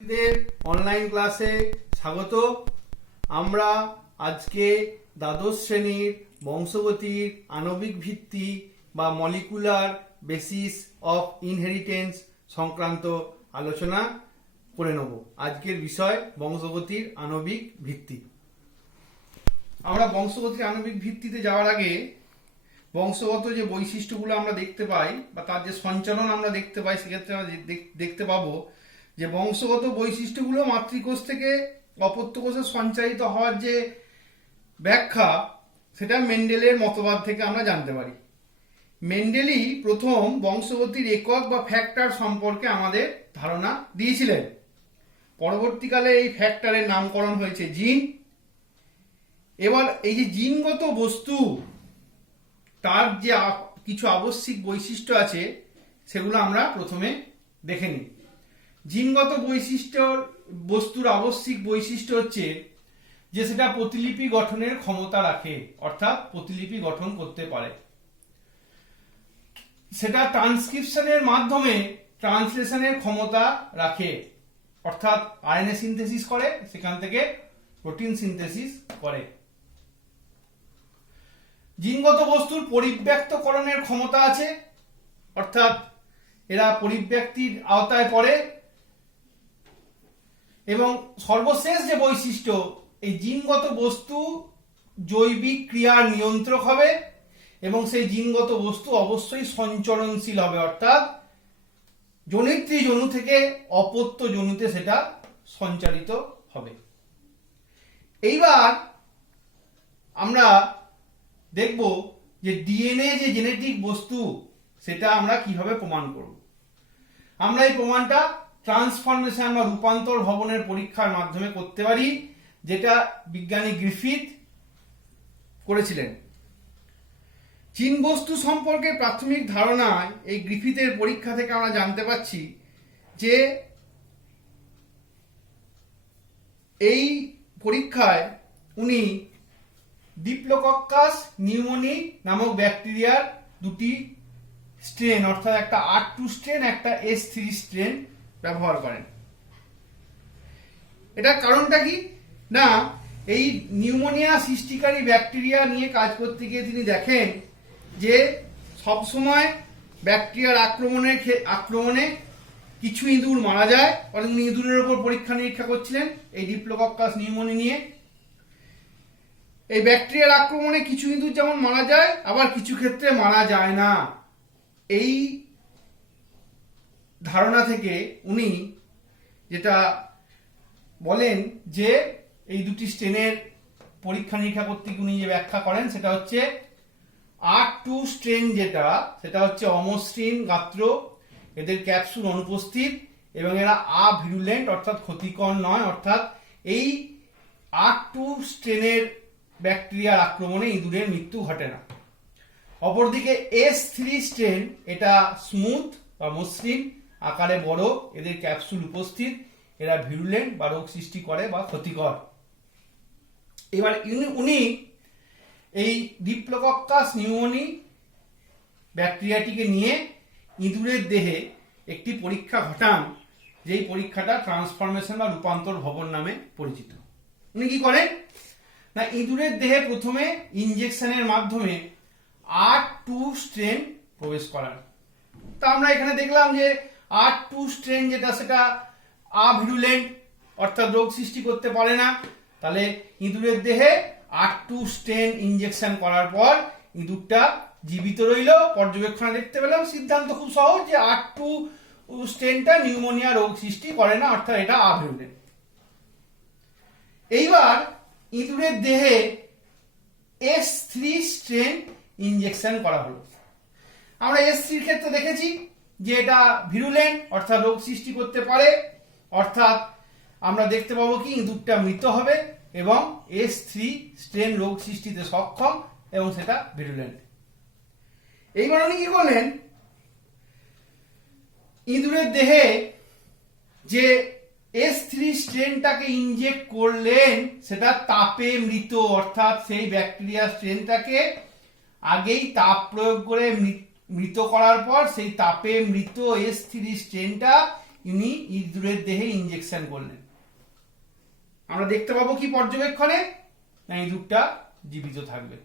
Online ক্লাসে স্বাগত। আমরা আজকে দ্বাদশ শ্রেণীর বংশগতির আণবিক ভিত্তি বা মলিকুলার বেসিস অফ ইনহেরিটেন্স সংক্রান্ত আলোচনা করে নেব। আজকের বিষয় বংশগতির আণবিক ভিত্তি। আমরা বংশগতির আণবিক ভিত্তিতে যাওয়ার আগে বংশগত যে বৈশিষ্ট্যগুলো আমরা দেখতে পাই বা তার যে সঞ্চালন আমরা দেখতে পাই, সেক্ষেত্রে আমরা দেখতে পাবো যে বংশগত বৈশিষ্ট্যগুলো মাতৃকোষ থেকে অপত্য কোষে সঞ্চারিত হওয়ার যে ব্যাখ্যা, সেটা মেন্ডেলের মতবাদ থেকে আমরা জানতে পারি। মেন্ডেলই প্রথম বংশগতির একক বা ফ্যাক্টর সম্পর্কে আমাদের ধারণা দিয়েছিলেন। পরবর্তীকালে এই ফ্যাক্টরের নামকরণ হয়েছে জিন। এবার এই যে জিনগত বস্তু, তার যে কিছু আবশ্যিক বৈশিষ্ট্য আছে, সেগুলো আমরা প্রথমে দেখে নিই। জিনগত বস্তুর আবশ্যিক বৈশিষ্ট্য হচ্ছে যে সেটা প্রতিলিপি গঠনের ক্ষমতা রাখে, অর্থাৎ প্রতিলিপি গঠন করতে পারে। সেটা ট্রান্সক্রিপশনের মাধ্যমে ট্রান্সলেশনের ক্ষমতা রাখে, অর্থাৎ আরএনএ সিনথেসিস করে, সেখান থেকে প্রোটিন সিনথেসিস করে। জিনগত বস্তুর পরিব্যক্তকরণের ক্ষমতা আছে, অর্থাৎ এরা পরিব্যক্তির আওতায় পড়ে। এবং সর্বশেষ যে বৈশিষ্ট্য, এই জিনগত বস্তু জৈবিক ক্রিয়ার নিয়ন্ত্রক হবে এবং সেই জিনগত বস্তু অবশ্যই সঞ্চরণশীল হবে, অর্থাৎ জনিত্রী জনু থেকে অপত্য জনুতে সেটা সঞ্চারিত হবে। এইবার আমরা দেখব যে ডিএনএ যে জেনেটিক বস্তু, সেটা আমরা কিভাবে প্রমাণ করব। আমরা এই প্রমাণটা ট্রান্সফরমেশন বা রূপান্তর ভবনের পরীক্ষার মাধ্যমে করতে পারি, যেটা বিজ্ঞানী গ্রিফিথ করেছিলেন। জিন বস্তু সম্পর্কে প্রাথমিক ধারণায় এই গ্রিফিথের পরীক্ষা থেকে আমরা জানতে পারছি যে এই পরীক্ষায় উনি ডিপ্লোকক্কাস নিউমোনি নামক ব্যাকটেরিয়ার দুটি স্ট্রেন, অর্থাৎ একটা R2 স্ট্রেন, একটা S3 স্ট্রেন ব্যবহার করেন। এটার কারণটা কি না, এই নিউমোনিয়া সৃষ্টিকারী ব্যাকটেরিয়া নিয়ে কাজ করতে গিয়ে তিনি দেখেন যে সবসময় ব্যাকটেরিয়ার আক্রমণে কিছু ইঁদুর মারা যায়। উনি ইঁদুরের উপর পরীক্ষা নিরীক্ষা করছিলেন এই ডিপ্লোকক্কাস নিউমোনি নিয়ে। এই ব্যাকটেরিয়ার আক্রমণে কিছু ইঁদুর যেমন মারা যায়, আবার কিছু ক্ষেত্রে মারা যায় না। এই ধারণা থেকে উনি যেটা বলেন যে এই দুটি স্ট্রেনের পরীক্ষা নিরীক্ষা করতে উনি যে ব্যাখ্যা করেন, সেটা হচ্ছে R2 স্ট্রেন, সেটা হচ্ছে অমসৃণ গাত্র, এদের ক্যাপসুল অনুপস্থিত এবং এরা আভিরুলেন্ট, অর্থাৎ ক্ষতিকর নয়, অর্থাৎ এই R2 স্ট্রেনের ব্যাকটেরিয়ার আক্রমণে ইঁদুরের মৃত্যু ঘটে না। অপরদিকে S3 স্ট্রেন, এটা স্মুথ বা মসৃণ, আকারে বড়, এদের ক্যাপসুল উপস্থিত, এরা ভিরুলেন্ট বা রোগ সৃষ্টি করে বা ক্ষতিকর। এবার উনি এই ডিপ্লোকক্কাস নিউমোনি ব্যাকটেরিয়াটিকে নিয়ে ইঁদুরের দেহে একটি পরীক্ষা ঘটান, যেই পরীক্ষাটা ট্রান্সফরমেশন বা রূপান্তর ভবন নামে পরিচিত। উনি কি করেন না, ইঁদুরের দেহে প্রথমে ইনজেকশনের মাধ্যমে R2 স্ট্রেন প্রবেশ করান। তা আমরা এখানে দেখলাম যে R2 স্ট্রেন সেটা আভিরুলেন্ট, অর্থাৎ রোগ সৃষ্টি করতে পারে না। তাহলে ইঁদুরের দেহে R2 স্ট্রেন ইনজেকশন করার পর ইঁদুরটা জীবিত রইল, পর্যবেক্ষণে দেখতে পেলাম। সিদ্ধান্ত খুব সহজ যে R2 স্ট্রেনটা নিউমোনিয়া রোগ সৃষ্টি করে না, অর্থাৎ এটা আভিরুলেন্ট। এইবার ইঁদুরের দেহে S3 স্ট্রেন ইনজেকশন করা হলো। আমরা S3 এর ক্ষেত্রে দেখেছি যে এটা ভিরুলেন্ট, অর্থাৎ রোগ সৃষ্টি করতে পারে, অর্থাৎ আমরা দেখতে পাবো কি ইঁদুরটা মৃত হবে এবং S3 স্ট্রেন রোগ সৃষ্টিতে সক্ষম এবং সেটা ভিরুলেন্ট। এইবার উনি কি করলেন, ইঁদুরের দেহে যে S3 স্ট্রেনটাকে ইনজেক্ট করলেন, সেটা তাপে মৃত, অর্থাৎ সেই ব্যাকটেরিয়া স্ট্রেনটাকে আগেই তাপ প্রয়োগ করে মৃত করার পর সেই তাপে মৃত S3 স্ট্রেনটা ইনি ইঁদুরের দেহে ইনজেকশন করলেন। আমরা দেখতে পাবো কি পর্যবেক্ষণে, না ইঁদুরটা জীবিত থাকবে।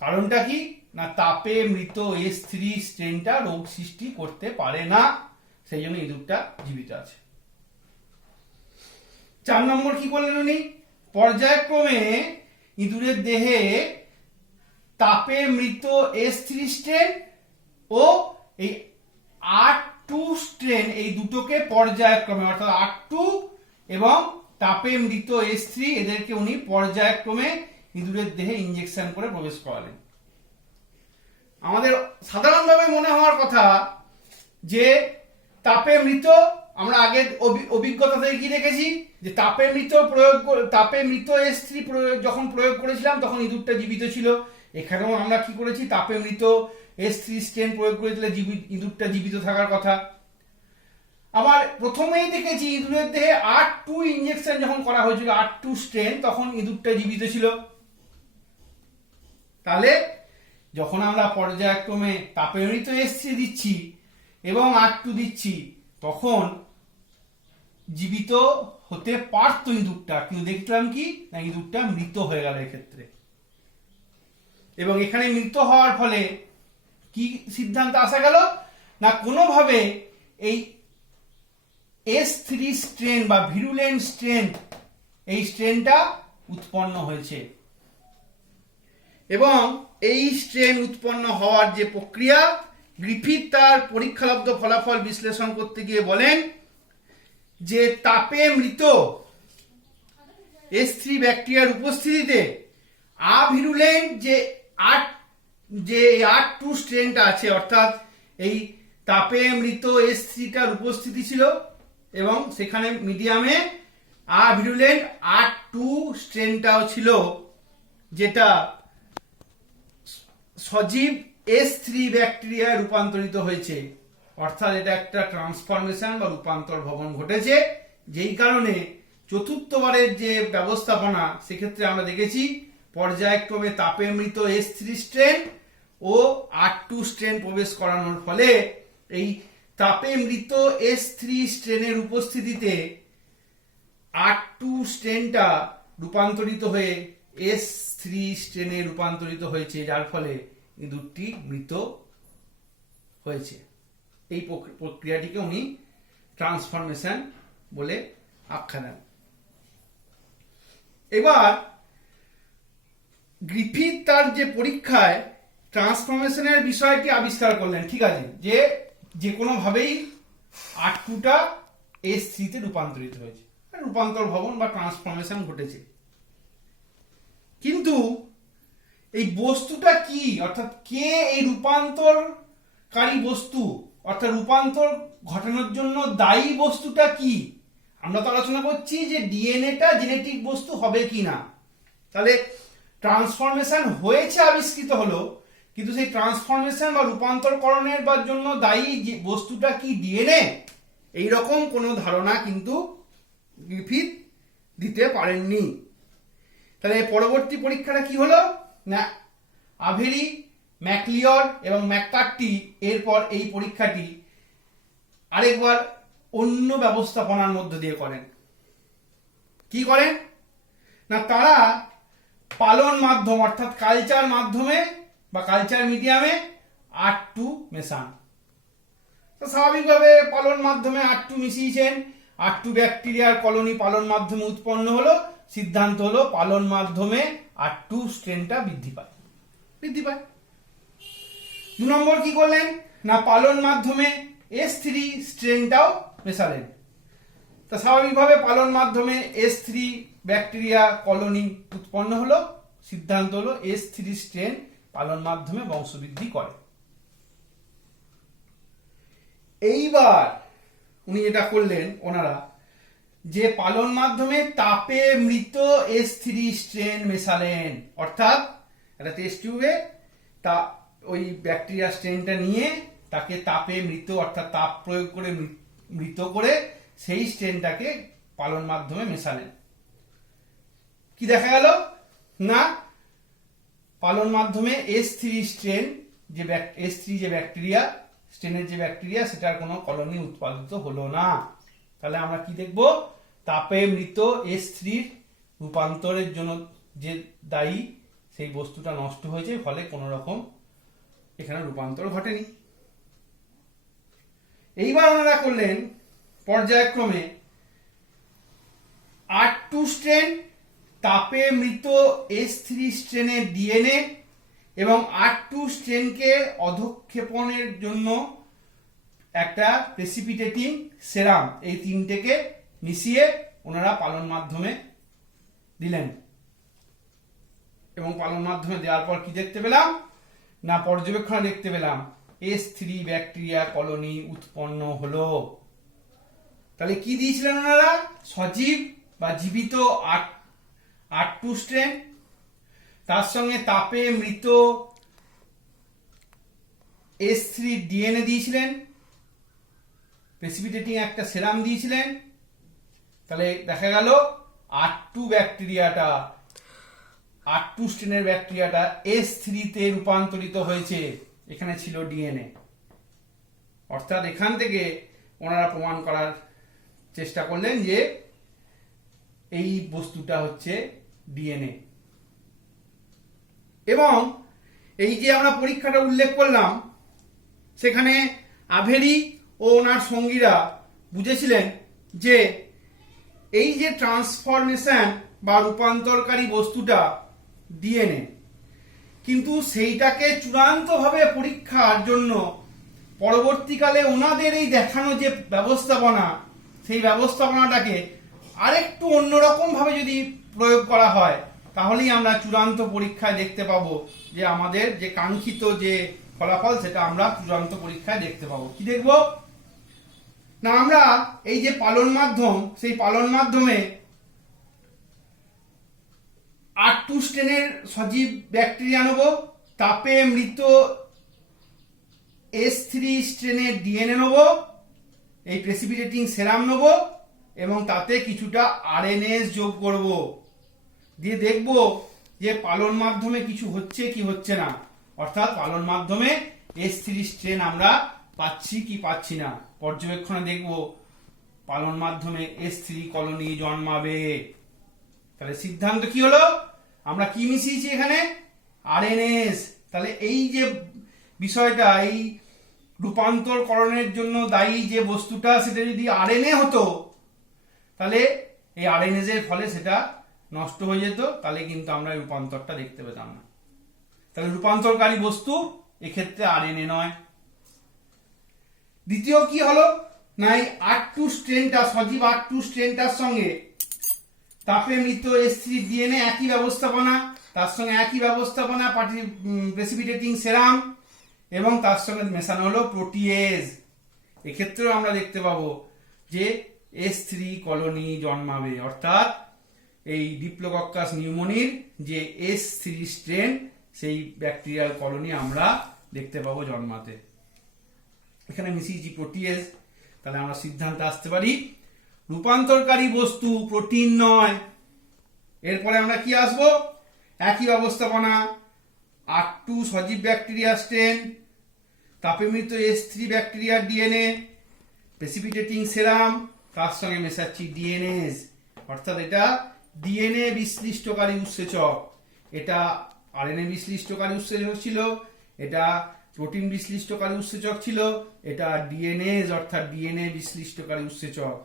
কারণটা কি, না তাপে মৃত S3 স্ট্রেনটা রোগ সৃষ্টি করতে পারে না, সেই জন্য ইঁদুরটা জীবিত আছে। 4 নম্বর কি করলেন উনি, পর্যায়ক্রমে ইঁদুরের দেহে তাপে মৃত S3 স্ট্রেন ও এই R2 স্ট্রেন এই দুটোকে পর্যায়ক্রমে, অর্থাৎ R2 এবং তাপে মৃত S3 এদেরকে উনি পর্যায়ক্রমে ইঁদুরের দেহে ইনজেকশন করে প্রবেশ করালেন। আমাদের সাধারণভাবে মনে হওয়ার কথা যে তাপে মৃত, আমরা আগের অভিজ্ঞতা থেকে কি দেখেছি, যে তাপে মৃত S3 যখন প্রয়োগ করেছিলাম তখন ইঁদুরটা জীবিত ছিল। এখানেও আমরা কি করেছি, তাপে মৃত S3 স্ট্রেন প্রয়োগ করে দিলে ইঁদুরটা জীবিত থাকার কথা। আবার প্রথমেই দেখেছি ইঁদুরের দেহে R2 ইনজেকশন যখন করা হয়েছিল, R2 স্ট্রেন, তখন ইঁদুরটা জীবিত ছিল। তাহলে যখন আমরা পর্যায়ক্রমে তাপে মৃত S3 দিচ্ছি এবং R2 দিচ্ছি, তখন জীবিত হতে পারতো ইঁদুরটা, কিন্তু দেখলাম কি, না ইঁদুরটা মৃত হয়ে গেল এক্ষেত্রে। এবং এখানে মৃত হওয়ার ফলে কি সিদ্ধান্ত আসা গেল, না কোনোভাবে এই S3 স্ট্রেন বা ভিরুলেন্ট স্ট্রেন, এই স্ট্রেনটা উৎপন্ন হয়েছে। এবং এই স্ট্রেন উৎপন্ন হওয়ার যে প্রক্রিয়া, গ্রিফিথ তার পরীক্ষালব্ধ ফলাফল বিশ্লেষণ করতে গিয়ে বলেন যে তাপে মৃত S3 ব্যাকটেরিয়ার উপস্থিতিতে আভিরুলেন্ট যে R2 স্ট্রেনটা আছে, অর্থাৎ এই তাপে মৃত S3টার উপস্থিতি ছিল এবং সেখানে মিডিয়ামে আভিরুলেন্ট R2 স্ট্রেনটাও ছিল, যেটা সজীব S3 ব্যাকটেরিয়ায় রূপান্তরিত হয়েছে। অর্থাৎ এটা একটা ট্রান্সফরমেশন বা রূপান্তর ভবন ঘটেছে, যেই কারণে চতুর্থবারের যে ব্যবস্থাপনা, সেক্ষেত্রে আমরা দেখেছি পর্যায়ক্রমে তাপে মৃত S3 স্ট্রেন ও R2 স্ট্রেন প্রবেশ করানোর ফলে এই তাপে মৃত S3 স্ট্রেনের উপস্থিতিতে R2 স্ট্রেনটা রূপান্তরিত হয়ে S3 স্ট্রেনে রূপান্তরিত হয়েছে, যার ফলে ইঁদুরটি মৃত হয়েছে। এই প্রক্রিয়াটিকে উনি ট্রান্সফরমেশন বলে আখ্যা দেন। এবার গ্রিফিথ তার যে পরীক্ষায় ট্রান্সফরমেশনের বিষয়টি আবিষ্কার করলেন, ঠিক আছে, যে কোনোভাবেই R2টা S3তে রূপান্তরিত হয়েছে, রূপান্তর ভবন বা ট্রান্সফরমেশন ঘটেছে। কিন্তু এই বস্তুটা কি, অর্থাৎ কে এই রূপান্তরকারী বস্তু, অর্থাৎ রূপান্তর ঘটানোর জন্য দায়ী বস্তুটা কি, আমরা তো আলোচনা করছি যে ডিএনএটা জেনেটিক বস্তু হবে কি না। তাহলে ট্রান্সফরমেশন হয়েছে, আবিষ্কৃত হলো, কিন্তু সেই ট্রান্সফরমেশন বা রূপান্তরকরণের জন্য দায়ী বস্তুটা কি ডিএনএ, এইরকম কোনো ধারণা কিন্তু গ্রিফিথ দিতে পারেননি। তাহলে পরবর্তী পরীক্ষাটা কি হলো, না আভেরি, ম্যাকলিওড এবং ম্যাককার্টি এরপর এই পরীক্ষাটি আরেকবার অন্য ব্যবস্থাপনার মধ্য দিয়ে করেন। কি করেন, না তারা পালন মাধ্যম, অর্থাৎ কালচার মাধ্যমে বা কালচার মিডিয়ামে R2 মেশান। তো স্বাভাবিকভাবে পালন মাধ্যমে R2 মিশিয়েছেন, R2 ব্যাকটেরিয়ার কলোনি পালন মাধ্যমে উৎপন্ন হলো, সিদ্ধান্ত হলো পালন মাধ্যমে R2 স্ট্রেনটা বৃদ্ধি পায়। 2 নম্বর কি করলেন, না পালন মাধ্যমে S3 স্ট্রেনটাও মেশালেন। তা স্বাভাবিকভাবে পালন মাধ্যমে S3 ব্যাকটেরিয়া কলোনি উৎপন্ন হলো, সিদ্ধান্ত হলো S3 স্ট্রেন পালন মাধ্যমে বংশবৃদ্ধি করে। এইবার উনি যেটা করলেন ওনারা, যে পালন মাধ্যমে তাপে মৃত S3 স্ট্রেন মেশালেন, অর্থাৎ একটা টেস্ট টিউবে তা ওই ব্যাকটেরিয়া স্ট্রেনটা নিয়ে তাকে তাপে মৃত, অর্থাৎ তাপ প্রয়োগ করে মৃত করে সেই স্ট্রেনটাকে পালন মাধ্যমে মেশালেন। কি দেখা গেল, না পালন মাধ্যমে S3 স্ট্রেন যে S3 যে ব্যাকটেরিয়া, স্টেনের যে ব্যাকটেরিয়া সেটার কোনো কলোনি উৎপাদিত হলো না। তাহলে আমরা কি দেখব, তাপে মৃত S3 রূপান্তরের জন্য যে দায়ী সেই বস্তুটা নষ্ট হয়েছে, ফলে কোনো রকম এখানে রূপান্তর ঘটেনি। এইবার ওনারা করলেন পর্যায়ক্রমে R2 স্ট্রেন, তাপে মৃত S3 স্ট্রেনের ডিএনএ এবং R2 স্ট্রেনকে অধঃক্ষেপণের জন্য একটা প্রেসিপিটেটিং সেরাম, এই তিনটেকে মিশিয়ে ওনারা পালন মাধ্যমে দিলেন। এবং পালন মাধ্যমে দেওয়ার পর কি দেখতে পেলাম না, পর্যবেক্ষণে দেখতে পেলাম S3 ব্যাকটেরিয়া কলোনি উৎপন্ন হলো। তাহলে কি দিয়েছিলেন ওনারা, সজীব বা জীবিত R2 স্ট্রেন, তার সঙ্গে তাপে মৃত S3 ডিএনএ দিয়েছিলেন, প্রেসিপিটেটিং একটা সেরাম দিয়েছিলেন। তাহলে দেখা গেল R2 স্ট্রেনের ব্যাকটেরিয়াটা S3 তে রূপান্তরিত হয়েছে, এখানে ছিল ডিএনএ। অর্থাৎ এখান থেকে ওনারা প্রমাণ করার চেষ্টা করলেন যে এই বস্তুটা হচ্ছে ডিএনএ। এবং এই যে আমরা পরীক্ষাটা উল্লেখ করলাম, সেখানে আভেরি ও ওনার সঙ্গীরা বুঝেছিলেন যে এই যে ট্রান্সফরমেশন বা রূপান্তরকারী বস্তুটা ডিএনএ, কিন্তু সেইটাকে চূড়ান্তভাবে পরীক্ষার জন্য পরবর্তীকালে ওনাদের এই দেখানো যে ব্যবস্থাপনা, সেই ব্যবস্থাপনাটাকে আরেকটু অন্যরকম ভাবে যদি প্রয়োগ করা হয়, তাহলেই আমরা চূড়ান্ত পরীক্ষায় দেখতে পাবো যে আমাদের যে কাঙ্ক্ষিত যে ফলাফল সেটা আমরা চূড়ান্ত পরীক্ষায় দেখতে পাবো। কি দেখব না, আমরা এই যে পালন মাধ্যম, সেই পালন মাধ্যমে R2 স্ট্রেনের সজীব ব্যাকটেরিয়া নেব, তাপে মৃত S3 স্ট্রেনের ডিএনএ নেব, এই প্রেসিপিটেটিং সেরাম নেব এবং তাতে কিছুটা আরএনএস যোগ করব, দিয়ে দেখব যে পালন মাধ্যমে কিছু হচ্ছে কি হচ্ছে না। অর্থাৎ পালন মাধ্যমে S3 স্ট্রেন আমরা পাচ্ছি কি পাচ্ছি না। পর্যবেক্ষণে দেখব পালন মাধ্যমে S3 কলোনি জন্মাবে। তাহলে সিদ্ধান্ত কি হলো, আমরা কি মিশিয়েছি এখানে, আরএনএস। তাহলে এই যে বিষয়টা, এই রূপান্তরকরণের জন্য দায়ী যে বস্তুটা, সেটা যদি আরএনএ হতো, তাহলে এই আরএনএস এর ফলে সেটা নষ্ট হয়ে যেত, তাহলে কিন্তু আমরা রূপান্তরটা দেখতে পেতাম না। তাহলে রূপান্তরকারী বস্তু এক্ষেত্রে আরএনএ নয়। দ্বিতীয় কি হলো না, এই R2 স্ট্রেনটা, সজীব R2 স্ট্রেনটার সঙ্গে তাপে মৃত S3 ডিএনএ একই ব্যবস্থাপনা, তার সঙ্গে একই ব্যবস্থাপনা প্রেসিপিটেটিং সেরাম, এবং তার সঙ্গে মেশানো হলো প্রোটিয়েজ। এক্ষেত্রেও আমরা দেখতে পাবো যে S3 কলোনি জন্মাবে। অর্থাৎ এই ডিপ্লোকক্কাস নিউমোনির যে S3 স্ট্রেন, সেই ব্যাকটেরিয়াল কলোনি আমরা দেখতে পাবো জন্মাতে। এখানে মিশিয়েছি প্রোটিয়েজ। তাহলে আমরা সিদ্ধান্তে আসতে পারি রূপান্তরকারী বস্তু প্রোটিন নয়। এরপরে আমরা কি আসবো, একই ব্যবস্থাপনা, R2 সজীব ব্যাকটেরিয়া স্ট্রেন, তাপে মৃত S3 ব্যাকটেরিয়ার ডিএনএ, প্রেসিপিটেটিং সেরাম, তার সঙ্গে মেশাচ্ছি ডিএনএস। অর্থাৎ এটা ডিএনএ বিশ্লিষ্টকারী উৎসেচক, এটা আরএনএ বিশ্লিষ্টকারী উৎসেচক ছিল, এটা প্রোটিন বিশ্লিষ্টকারী উৎসেচক ছিল, এটা ডিএনএস অর্থাৎ ডিএনএ বিশ্লিষ্টকারী উৎসেচক।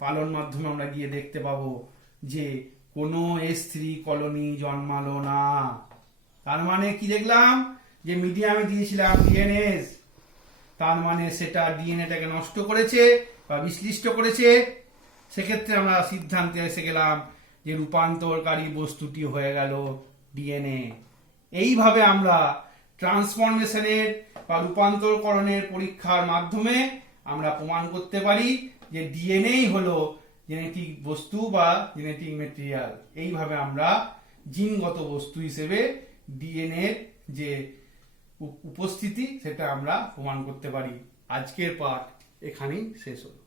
পালন মাধ্যমে আমরা গিয়ে দেখতে পাবো যে কোনো S3 কলোনি জন্মালো না। তার মানে কি দেখলাম, যে মিডিয়ামে দিয়েছিলাম ডিএনএস, তার মানে সেটা ডিএনএটাকে নষ্ট করেছে বা বিশ্লিষ্ট করেছে। সেক্ষেত্রে আমরা সিদ্ধান্তে এসে গেলাম যে রূপান্তরকারী বস্তুটি হয়ে গেল ডিএনএ। এইভাবে আমরা ট্রান্সফরমেশনের বা রূপান্তরকরণের পরীক্ষার মাধ্যমে আমরা প্রমাণ করতে পারি যে ডিএনএ হলো জেনেটিক বস্তু বা জেনেটিক মেটেরিয়াল। এইভাবে আমরা জিনগত বস্তু হিসেবে ডিএনএ যে উপস্থিতি সেটা আমরা প্রমাণ করতে পারি। আজকের পাঠ এখানেই শেষ হলো।